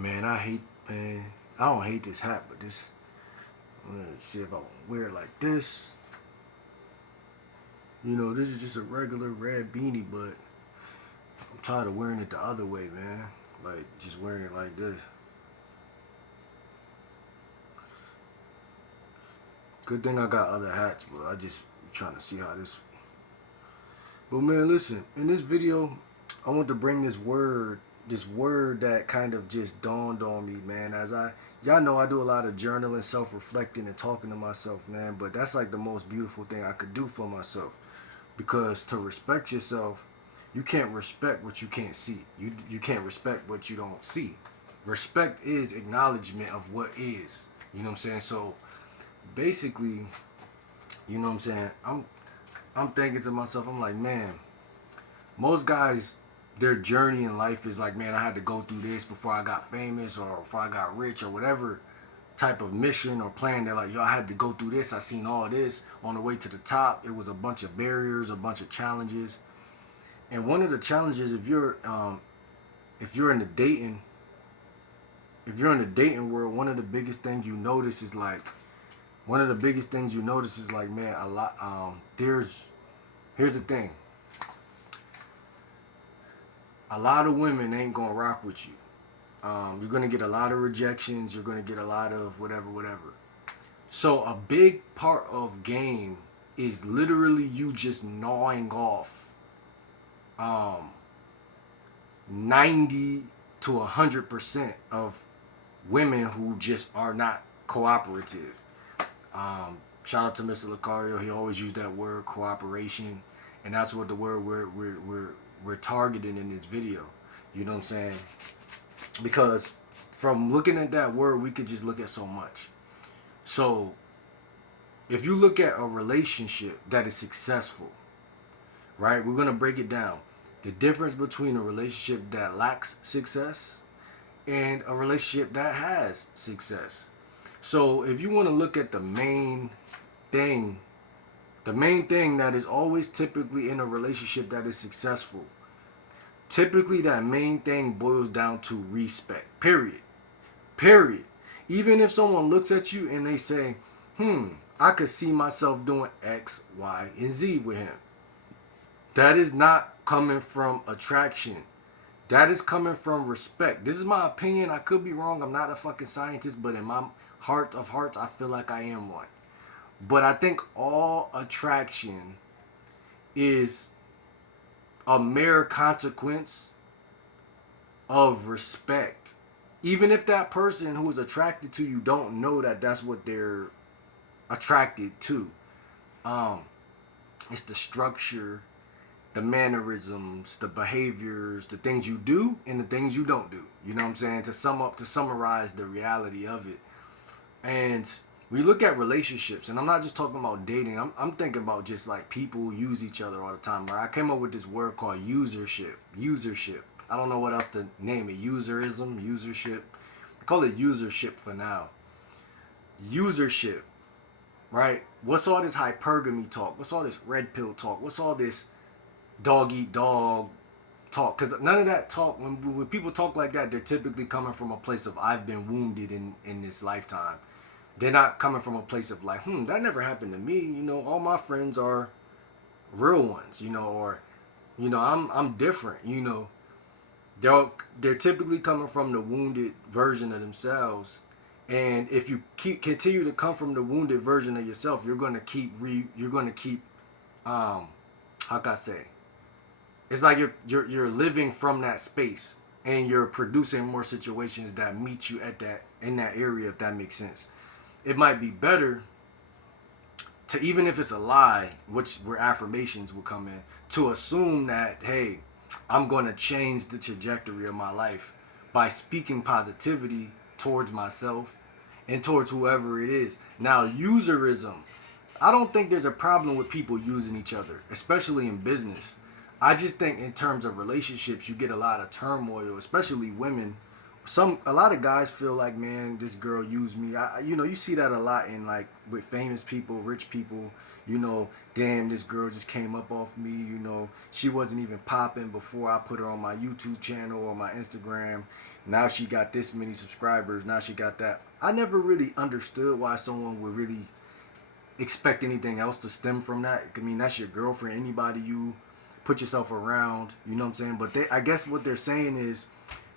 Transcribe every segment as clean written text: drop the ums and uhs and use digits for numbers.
Man, man, I don't hate this hat, but I'm gonna see if I wear it like this. This is just a regular red beanie, but I'm tired of wearing it the other way, man. Like, just wearing it like this. Good thing I got other hats, but I just trying to see how this. But man, listen, in this video, I want to bring this word that kind of just dawned on me, man. Y'all know I do a lot of journaling, self-reflecting, and talking to myself, man. But that's like the most beautiful thing I could do for myself, because to respect yourself, you can't respect what you can't see. You can't respect what you don't see. Respect is acknowledgement of what is. You know what I'm saying? So basically, you know what I'm saying? I'm thinking to myself, I'm like, man, most guys, their journey in life is like, man, I had to go through this before I got famous or before I got rich or whatever type of mission or plan. They're like, yo, I had to go through this. I seen all this on the way to the top. It was a bunch of barriers, a bunch of challenges. And one of the challenges, if you're in the dating, if you're in the dating world, one of the biggest things you notice is like, man, a lot. Here's the thing. A lot of women ain't gonna rock with you. You're gonna get a lot of rejections. You're gonna get a lot of whatever. So a big part of game is literally you just gnawing off 90 to 100% of women who just are not cooperative. Shout out to Mr. Lucario. He always used that word cooperation, and that's what the word we're targeting in this video. You know what I'm saying? Because from looking at that word, we could just look at so much. So if you look at a relationship that is successful, right? We're gonna break it down. The difference between a relationship that lacks success and a relationship that has success. So if you want to look at the main thing that is always typically in a relationship that is successful, typically that main thing boils down to respect. Period. Even if someone looks at you and they say, I could see myself doing X, Y, and Z with him. That is not coming from attraction. That is coming from respect. This is my opinion. I could be wrong. I'm not a fucking scientist, but in my heart of hearts, I feel like I am one. But I think all attraction is a mere consequence of respect. Even if that person who is attracted to you don't know that that's what they're attracted to. It's the structure, the mannerisms, the behaviors, the things you do and the things you don't do. You know what I'm saying? To summarize the reality of it. And we look at relationships, and I'm not just talking about dating. I'm thinking about just like people use each other all the time. Right? I came up with this word called usership. Usership. I don't know what else to name it. Usership. I call it usership for now. Usership. Right? What's all this hypergamy talk? What's all this red pill talk? What's all this dog eat dog talk? Because none of that talk, when people talk like that, they're typically coming from a place of I've been wounded in this lifetime. They're not coming from a place of like, that never happened to me. All my friends are real ones, or, I'm different, They're typically coming from the wounded version of themselves. And if you continue to come from the wounded version of yourself, you're gonna keep how can I say? It's like you're living from that space, and you're producing more situations that meet you in that area, if that makes sense. It might be better to, even if it's a lie, where affirmations will come in, to assume that, hey, I'm going to change the trajectory of my life by speaking positivity towards myself and towards whoever it is. Now, userism. I don't think there's a problem with people using each other, especially in business. I just think in terms of relationships, you get a lot of turmoil, especially women. A lot of guys feel like, man, this girl used me. You see that a lot in like with famous people, rich people. Damn, this girl just came up off me. She wasn't even popping before I put her on my YouTube channel or my Instagram, Now she got this many subscribers. Now she got that. I never really understood why someone would really expect anything else to stem from that. I mean, that's your girlfriend, anybody you put yourself around. You know what I'm saying? But I guess what they're saying is,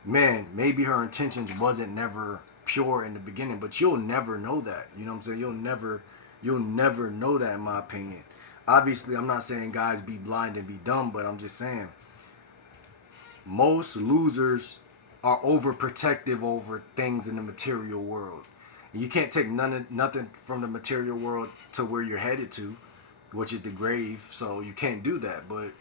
man, maybe her intentions wasn't never pure in the beginning, but you'll never know that. You know what I'm saying? You'll never know that, in my opinion. Obviously, I'm not saying guys be blind and be dumb, but I'm just saying most losers are overprotective over things in the material world. You can't take nothing from the material world to where you're headed to, which is the grave. So you can't do that. But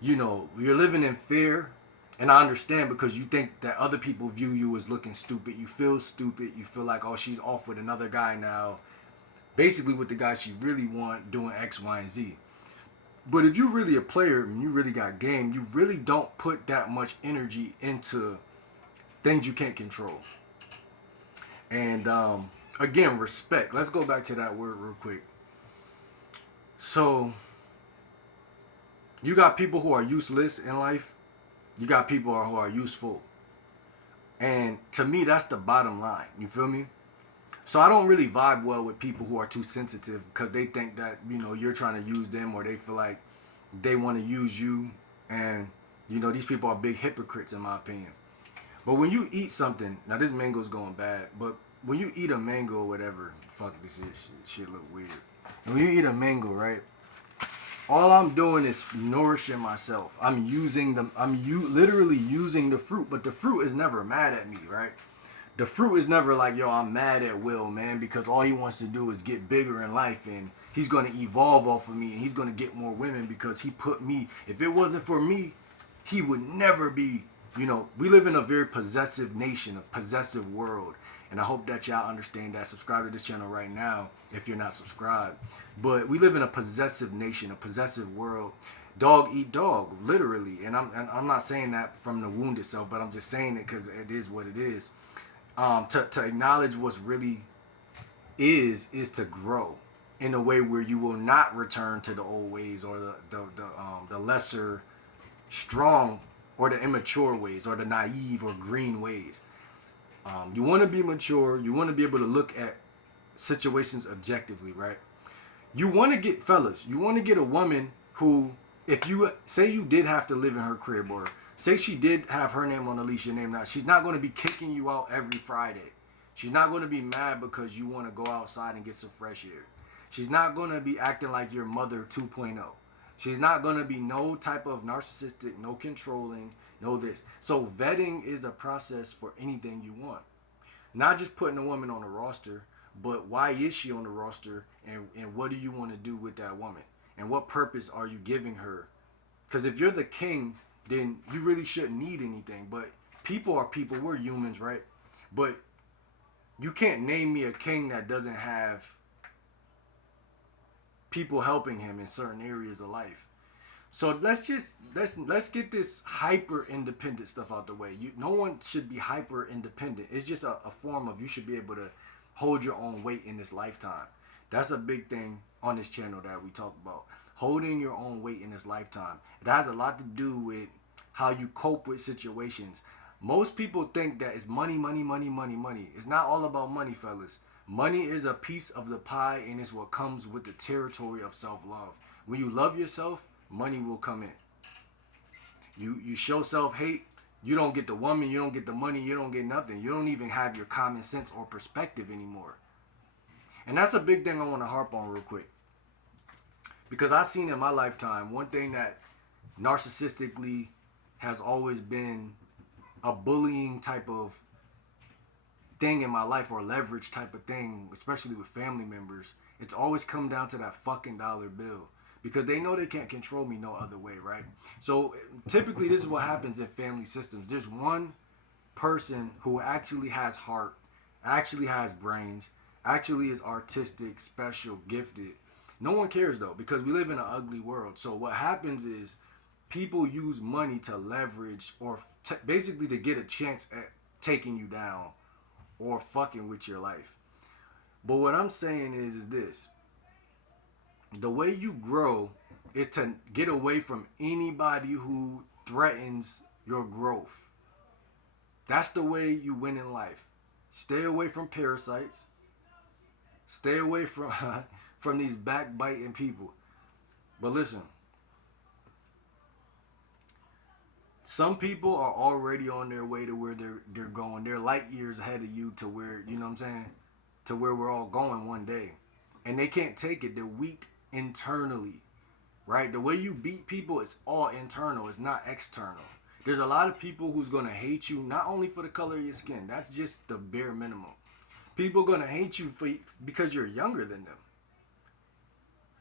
you're living in fear, and I understand because you think that other people view you as looking stupid. You feel stupid. You feel like, oh, she's off with another guy now, basically with the guy she really want doing X, Y, and Z. But if you're really a player and you really got game, you really don't put that much energy into things you can't control. And again, respect. Let's go back to that word real quick. So you got people who are useless in life. You got people who are useful. And to me, that's the bottom line. You feel me? So I don't really vibe well with people who are too sensitive because they think that, you're trying to use them, or they feel like they want to use you. And, these people are big hypocrites in my opinion. But when you eat something, now this mango's going bad, but when you eat a mango or whatever, fuck this shit look weird. And when you eat a mango, right? All I'm doing is nourishing myself. Literally using the fruit, but the fruit is never mad at me, right? The fruit is never like, yo, I'm mad at Will, man, because all he wants to do is get bigger in life, and he's going to evolve off of me, and he's going to get more women because he put me. If it wasn't for me, he would never be. We live in a very possessive nation, a possessive world, and I hope that y'all understand that. Subscribe to this channel right now if you're not subscribed. But we live in a possessive nation, a possessive world. Dog eat dog, literally. And I'm not saying that from the wound itself, but I'm just saying it because it is what it is. To acknowledge what's really is to grow in a way where you will not return to the old ways, or the lesser strong, or the immature ways, or the naive or green ways. You want to be mature. You want to be able to look at situations objectively, right? You want to get, fellas, you want to get a woman who, if you say you did have to live in her crib, or say she did have her name on the leash, your name not, she's not going to be kicking you out every Friday. She's not going to be mad because you want to go outside and get some fresh air. She's not going to be acting like your mother 2.0. She's not going to be no type of narcissistic, no controlling, no this. So vetting is a process for anything you want. Not just putting a woman on a roster, but why is she on the roster, and what do you want to do with that woman? And what purpose are you giving her? Because if you're the king, then you really shouldn't need anything. But people are people. We're humans, right? But you can't name me a king that doesn't have people helping him in certain areas of life. So let's get this hyper independent stuff out the way. No one should be hyper independent. It's just a form of, you should be able to hold your own weight in this lifetime. That's a big thing on this channel that we talk about. Holding your own weight in this lifetime. It has a lot to do with how you cope with situations. Most people think that it's money, money, money, money, money. It's not all about money, fellas. Money is a piece of the pie, and it's what comes with the territory of self-love. When you love yourself, money will come in. You show self-hate, you don't get the woman, you don't get the money, you don't get nothing. You don't even have your common sense or perspective anymore. And that's a big thing I want to harp on real quick. Because I've seen in my lifetime, one thing that narcissistically has always been a bullying type of thing in my life, or leverage type of thing, especially with family members. It's always come down to that fucking dollar bill. Because they know they can't control me no other way, right? So typically this is what happens in family systems. There's one person who actually has heart, actually has brains, actually is artistic, special, gifted. No one cares though, because we live in an ugly world. So what happens is people use money to leverage, or basically to get a chance at taking you down or fucking with your life. But what I'm saying is this. The way you grow is to get away from anybody who threatens your growth. That's the way you win in life. Stay away from parasites. Stay away from from these backbiting people. But listen, some people are already on their way to where they're going. They're light years ahead of you to where, you know what I'm saying, to where we're all going one day. And they can't take it. They're weak internally, right? The way you beat people is all internal. It's not external. There's a lot of people who's gonna hate you not only for the color of your skin. That's just the bare minimum. People gonna hate you for because you're younger than them.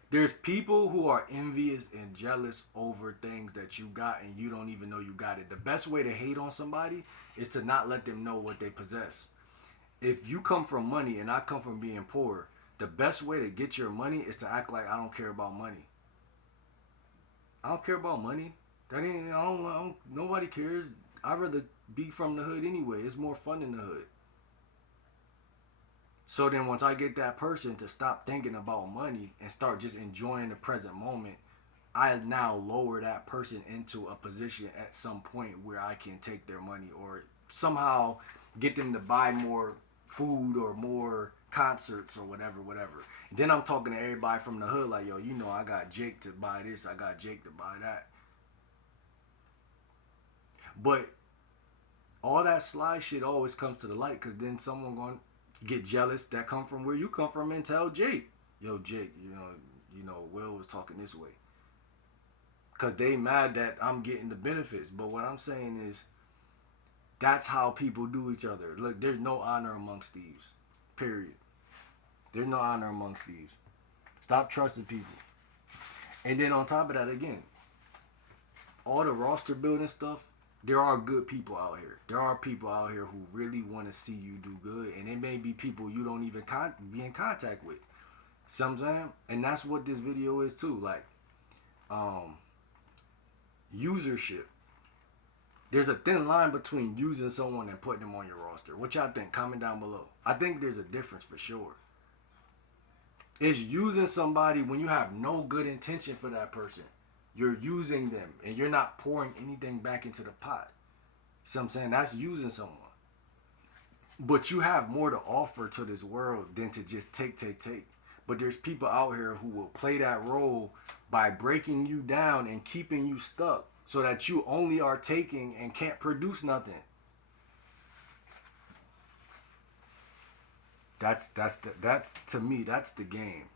There's people who are envious and jealous over things that you got and you don't even know you got it. The best way to hate on somebody is to not let them know what they possess. If you come from money and I come from being poor, the best way to get your money is to act like I don't care about money. I don't care about money. That ain't. I don't. Nobody cares. I'd rather be from the hood anyway. It's more fun in the hood. So then once I get that person to stop thinking about money and start just enjoying the present moment, I now lower that person into a position at some point where I can take their money or somehow get them to buy more food or more concerts or whatever. Then I'm talking to everybody from the hood like, yo, you know, I got Jake to buy this, I got Jake to buy that. But all that sly shit always comes to the light because then someone going to get jealous that come from where you come from and tell Jake, yo, Jake, Will was talking this way. Because they mad that I'm getting the benefits. But what I'm saying is that's how people do each other. Look, there's no honor amongst thieves. Period. There's no honor amongst thieves. Stop trusting people. And then on top of that, again, all the roster building stuff, there are good people out here. There are people out here who really want to see you do good. And it may be people you don't even be in contact with. See what I'm saying? And that's what this video is too. Like, usership. There's a thin line between using someone and putting them on your roster. What y'all think? Comment down below. I think there's a difference for sure. It's using somebody when you have no good intention for that person. You're using them and you're not pouring anything back into the pot. See what I'm saying? That's using someone. But you have more to offer to this world than to just take. But there's people out here who will play that role by breaking you down and keeping you stuck so that you only are taking and can't produce nothing. That's to me, that's the game.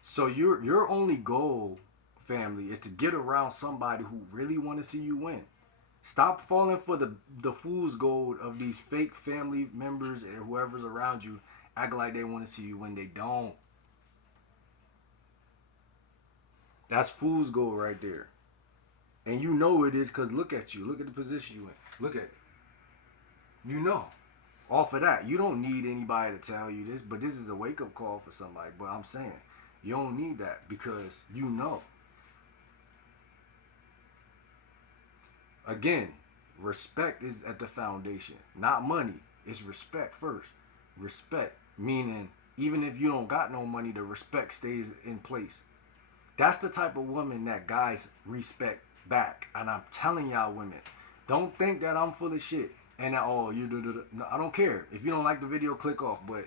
So your only goal, family, is to get around somebody who really want to see you win. Stop falling for the fool's gold of these fake family members and whoever's around you act like they want to see you win. They don't. That's fool's gold right there. And you know it is because look at you. Look at the position you in. Look at it. You know. Off of that, you don't need anybody to tell you this, but this is a wake-up call for somebody. But I'm saying, you don't need that because you know. Again, respect is at the foundation. Not money. It's respect first. Respect, meaning even if you don't got no money, the respect stays in place. That's the type of woman that guys respect back. And I'm telling y'all women, don't think that I'm full of shit. And that, oh, you do. No, I don't care. If you don't like the video, click off. But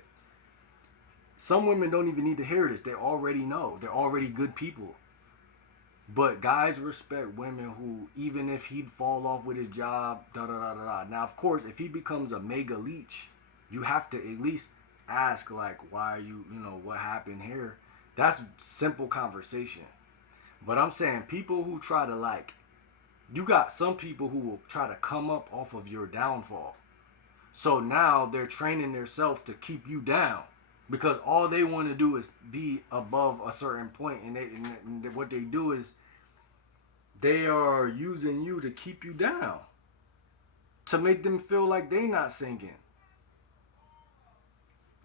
some women don't even need to hear this. They already know. They're already good people. But guys respect women who, even if he'd fall off with his job, da. Now, of course, if he becomes a mega leech, you have to at least ask, like, why are you, what happened here? That's simple conversation. But I'm saying people who try to, like, you got some people who will try to come up off of your downfall. So now they're training themselves to keep you down because all they want to do is be above a certain point, and what they do is they are using you to keep you down, to make them feel like they not sinking.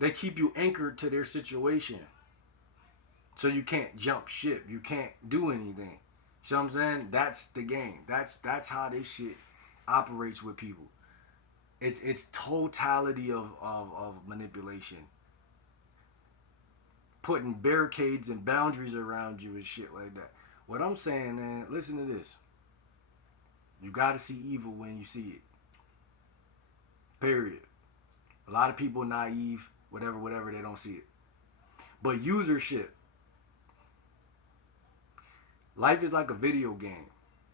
They keep you anchored to their situation, so you can't jump ship. You can't do anything. See what I'm saying? That's the game. That's how this shit operates with people. It's totality of manipulation. Putting barricades and boundaries around you and shit like that. What I'm saying, man, listen to this. You gotta see evil when you see it. Period. A lot of people naive, whatever, they don't see it. But usership. Life is like a video game.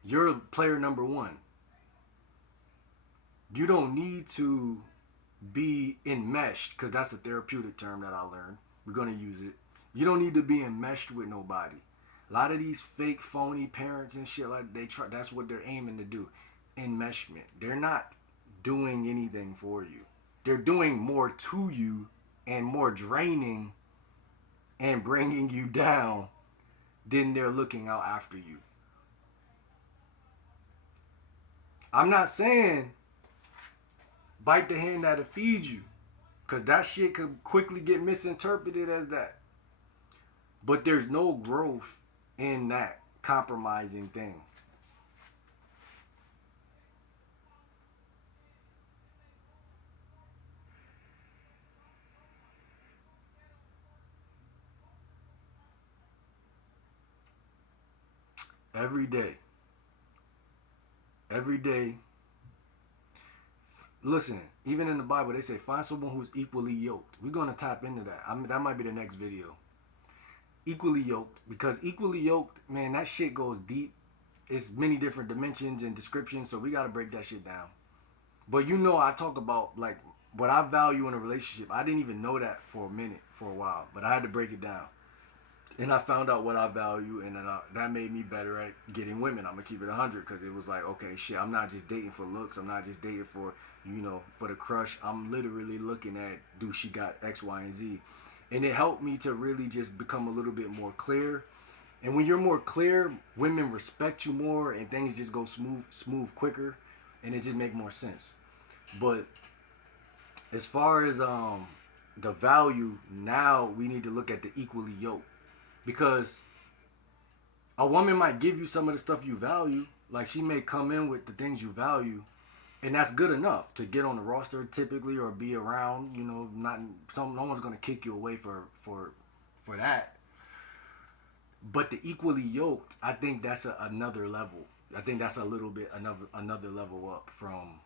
You're player number one. You don't need to be enmeshed, because that's a therapeutic term that I learned. We're gonna use it. You don't need to be enmeshed with nobody. A lot of these fake, phony parents and shit like they try. That's what they're aiming to do. Enmeshment. They're not doing anything for you. They're doing more to you and more draining and bringing you down than they're looking out after you. I'm not saying bite the hand that'll feed you, because that shit could quickly get misinterpreted as that. But there's no growth in that compromising thing. Every day. Every day. Listen, even in the Bible, they say find someone who's equally yoked. We're going to tap into that. I mean, that might be the next video. Equally yoked. Because equally yoked, man, that shit goes deep. It's many different dimensions and descriptions, so we got to break that shit down. But you know, I talk about, like, what I value in a relationship. I didn't even know that for a minute, for a while. But I had to break it down. And I found out what I value, and then that made me better at getting women. I'm going to keep it 100, because it was like, okay, shit, I'm not just dating for looks. I'm not just dating for, for the crush. I'm literally looking at, do she got X, Y, and Z? And it helped me to really just become a little bit more clear. And when you're more clear, women respect you more, and things just go smooth quicker, and it just make more sense. But as far as the value, now we need to look at the equally yoked. Because a woman might give you some of the stuff you value. Like, she may come in with the things you value, and that's good enough to get on the roster typically, or be around. No one's gonna kick you away for that. But the equally yoked, I think that's another level. I think that's a little bit another level up from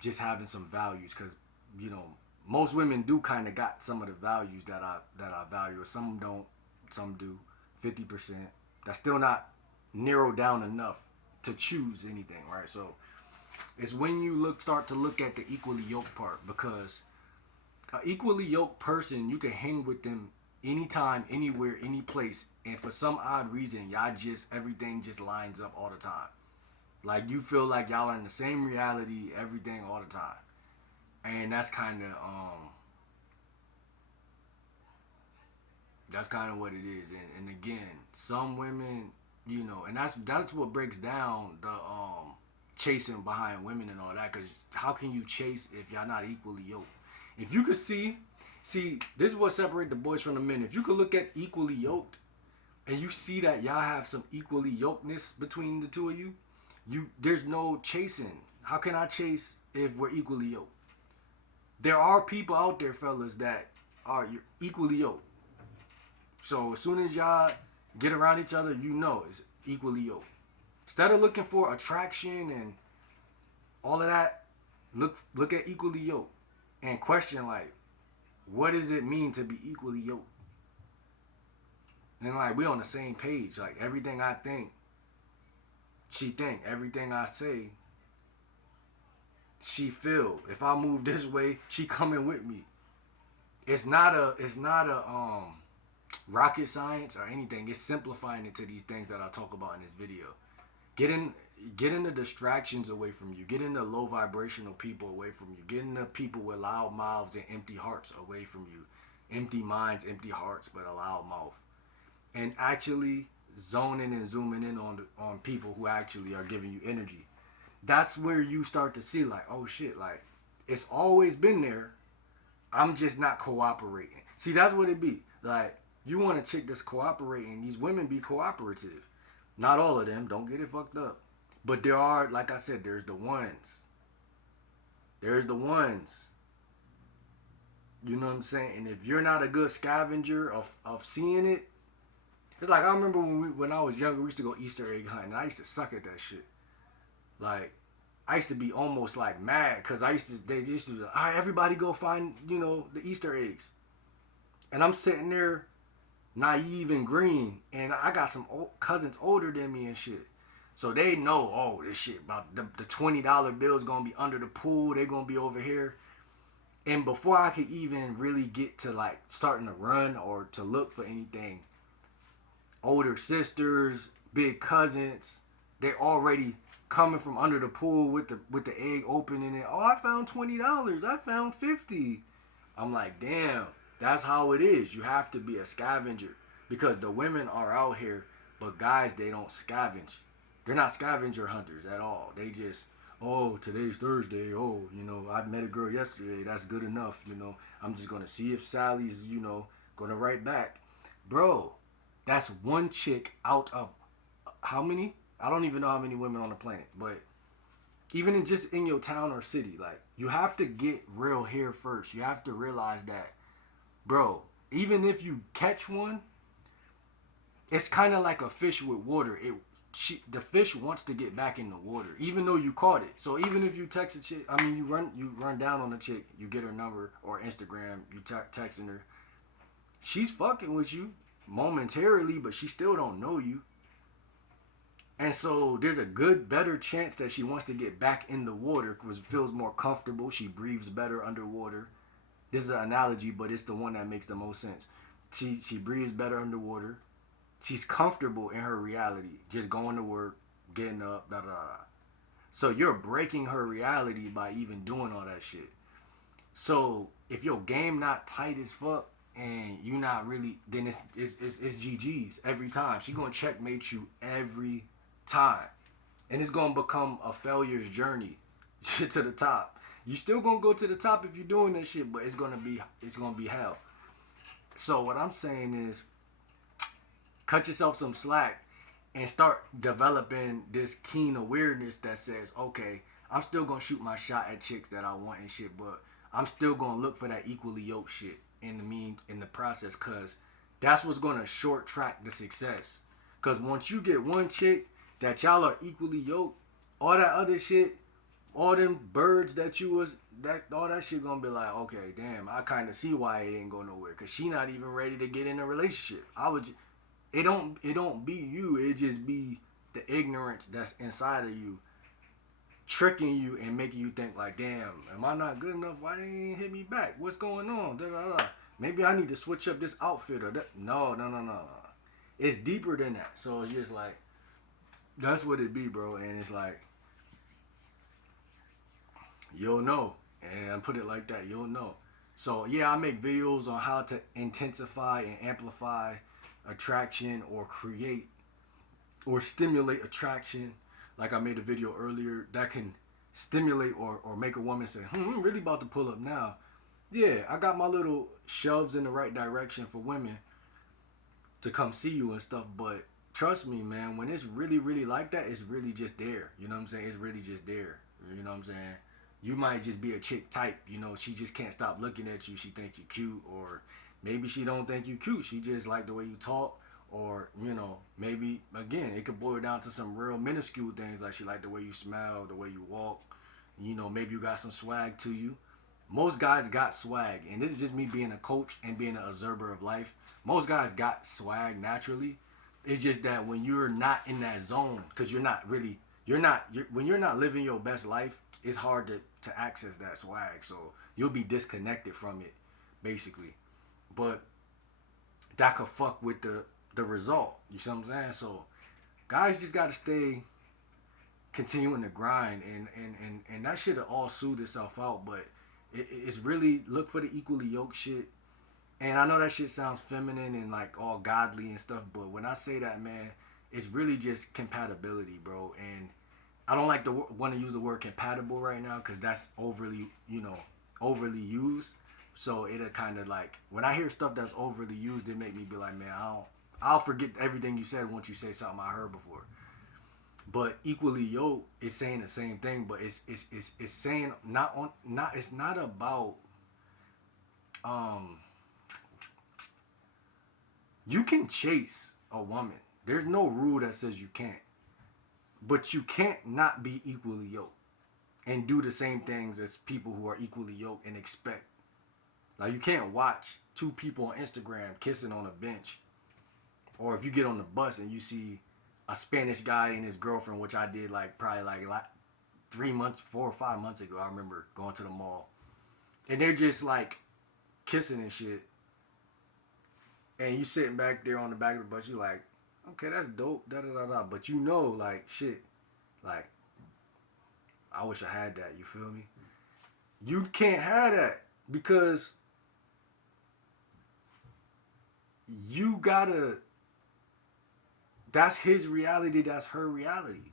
just having some values, because most women do kind of got some of the values that I value. Some don't. Some do. 50%. That's still not narrowed down enough to choose anything, right? So it's when you start to look at the equally yoked part, because an equally yoked person, you can hang with them anytime, anywhere, any place, and for some odd reason, everything just lines up all the time. Like, you feel like y'all are in the same reality, everything all the time, and that's kind of what it is. And again, some women, and that's what breaks down the chasing behind women and all that. Because how can you chase if y'all not equally yoked? If you could see, this is what separates the boys from the men. If you could look at equally yoked, and you see that y'all have some equally yokedness between the two of you, there's no chasing. How can I chase if we're equally yoked? There are people out there, fellas, that are equally yoked. So as soon as y'all get around each other, it's equally yoked. Instead of looking for attraction and all of that, look at equally yoked and question, like, what does it mean to be equally yoked? And like, we on the same page. Like, everything I think, she think. Everything I say, she feel. If I move this way, she coming with me. It's not a rocket science or anything. It's simplifying it to these things that I talk about in this video. Getting the distractions away from you. Getting the low vibrational people away from you. Getting the people with loud mouths and empty hearts away from you. Empty minds, empty hearts, but a loud mouth. And actually zoning and zooming in on people who actually are giving you energy. That's where you start to see, like, oh shit, like, it's always been there. I'm just not cooperating. See, that's what it be. Like, you want a chick that's cooperating. These women be cooperative. Not all of them. Don't get it fucked up. But there are, like I said, there's the ones. There's the ones. You know what I'm saying? And if you're not a good scavenger of seeing it, It's like I remember when I was younger, we used to go Easter egg hunting. And I used to suck at that shit. Like I used to be almost like mad because they used to be like, all right, everybody go find the Easter eggs, and I'm sitting there naive and green, and I got some cousins older than me and shit. So they know, oh, this shit about the $20 bill is gonna be under the pool. They're gonna be over here. And before I could even really get to like starting to run or to look for anything, older sisters, big cousins, they're already coming from under the pool with the egg opening it. Oh, I found $20. I found 50. I'm like, damn, that's how it is. You have to be a scavenger because the women are out here, but guys, they don't scavenge. They're not scavenger hunters at all. They just, oh, today's Thursday. Oh, I met a girl yesterday. That's good enough. I'm just gonna see if Sally's, gonna write back, bro. That's one chick out of how many? I don't even know how many women on the planet, but even just in your town or city, like you have to get real here first. You have to realize that, bro. Even if you catch one, it's kind of like a fish with water. The fish wants to get back in the water, even though you caught it. So even if you text a chick, I mean, you run down on the chick, you get her number or Instagram, you texting her. She's fucking with you momentarily, but she still don't know you. And so there's a better chance that she wants to get back in the water because it feels more comfortable. She breathes better underwater. This is an analogy, but it's the one that makes the most sense. She breathes better underwater. She's comfortable in her reality, just going to work, getting up, da da da. So you're breaking her reality by even doing all that shit. So if your game not tight as fuck and you not really, then it's GG's every time. She gonna checkmate you every time, and it's gonna become a failure's journey to the top. You still gonna go to the top if you're doing that shit, but it's gonna be hell. So what I'm saying is, cut yourself some slack and start developing this keen awareness that says, okay, I'm still gonna shoot my shot at chicks that I want and shit, but I'm still gonna look for that equally yoked shit in the process, cause that's what's gonna short track the success. Cause once you get one chick that y'all are equally yoked, all that other shit, all them birds that you was all that shit gonna be like, okay, damn, I kind of see why it didn't go nowhere, cause she not even ready to get in a relationship. It don't be you, it just be the ignorance that's inside of you tricking you and making you think like, damn, am I not good enough? Why they didn't hit me back? What's going on? Da, da, da. Maybe I need to switch up this outfit or that. No, no, no, no, no. It's deeper than that. So it's just like, that's what it be, bro. And it's like, you'll know. And put it like that, you'll know. So yeah, I make videos on how to intensify and amplify attraction or create or stimulate attraction. Like I made a video earlier that can stimulate or make a woman say, I'm really about to pull up now. Yeah, I got my little shelves in the right direction for women to come see you and stuff, but trust me, man, when it's really, really like that, it's really just there. You know what I'm saying? It's really just there. You know what I'm saying? You might just be a chick type, she just can't stop looking at you. She think you cute, or maybe she don't think you cute. She just like the way you talk, or, maybe, again, it could boil down to some real minuscule things, like she like the way you smell, the way you walk. Maybe you got some swag to you. Most guys got swag, and this is just me being a coach and being an observer of life. Most guys got swag naturally. It's just that when you're not in that zone, because when you're not living your best life, it's hard to access that swag. So you'll be disconnected from it, basically. But that could fuck with the result. You see what I'm saying? So guys just got to stay continuing to grind, and that shit'll all soothe itself out. But it's really look for the equally yoked shit. And I know that shit sounds feminine and like all godly and stuff, but when I say that, man, it's really just compatibility, bro. And I don't like to want to use the word compatible right now because that's overly used. So it'll kind of like, when I hear stuff that's overly used, it make me be like, man, I'll forget everything you said once you say something I heard before. But equally yoked is saying the same thing, but it's saying it's not about you can chase a woman. There's no rule that says you can't. But you can't not be equally yoked and do the same things as people who are equally yoked and expect. Like, you can't watch two people on Instagram kissing on a bench. Or if you get on the bus and you see a Spanish guy and his girlfriend, which I did like probably like 3 months, 4 or 5 months ago. I remember going to the mall. And they're just like kissing and shit. And you sitting back there on the back of the bus, you like, okay, that's dope, da da da da. But you know, like, shit, like, I wish I had that, you feel me? You can't have that because you gotta, that's his reality, that's her reality.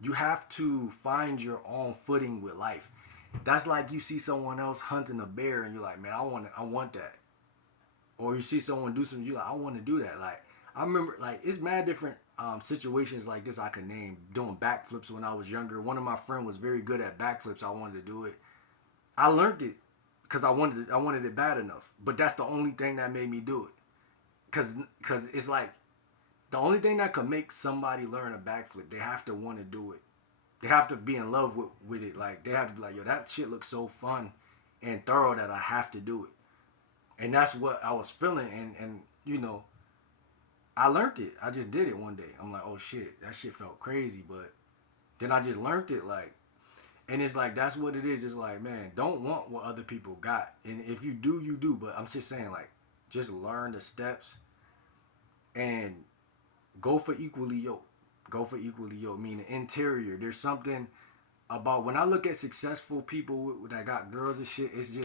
You have to find your own footing with life. That's like you see someone else hunting a bear and you're like, man, I want that. Or you see someone do something, you're like, I want to do that. Like, I remember, like, it's mad different situations like this I could name. Doing backflips when I was younger. One of my friends was very good at backflips. I wanted to do it. I learned it because I wanted it bad enough. But that's the only thing that made me do it. Cause it's like the only thing that could make somebody learn a backflip, they have to want to do it. They have to be in love with it. Like, they have to be like, yo, that shit looks so fun and thorough that I have to do it. And that's what I was feeling. And you know, I learned it. I just did it one day. I'm like, oh shit, that shit felt crazy. But then I just learned it. Like, and it's like, that's what it is. It's like, man, don't want what other people got. And if you do, you do. But I'm just saying, like, just learn the steps and go for equally yoked. Go for equally yoked. Meaning interior. There's something about when I look at successful people that got girls and shit, it's just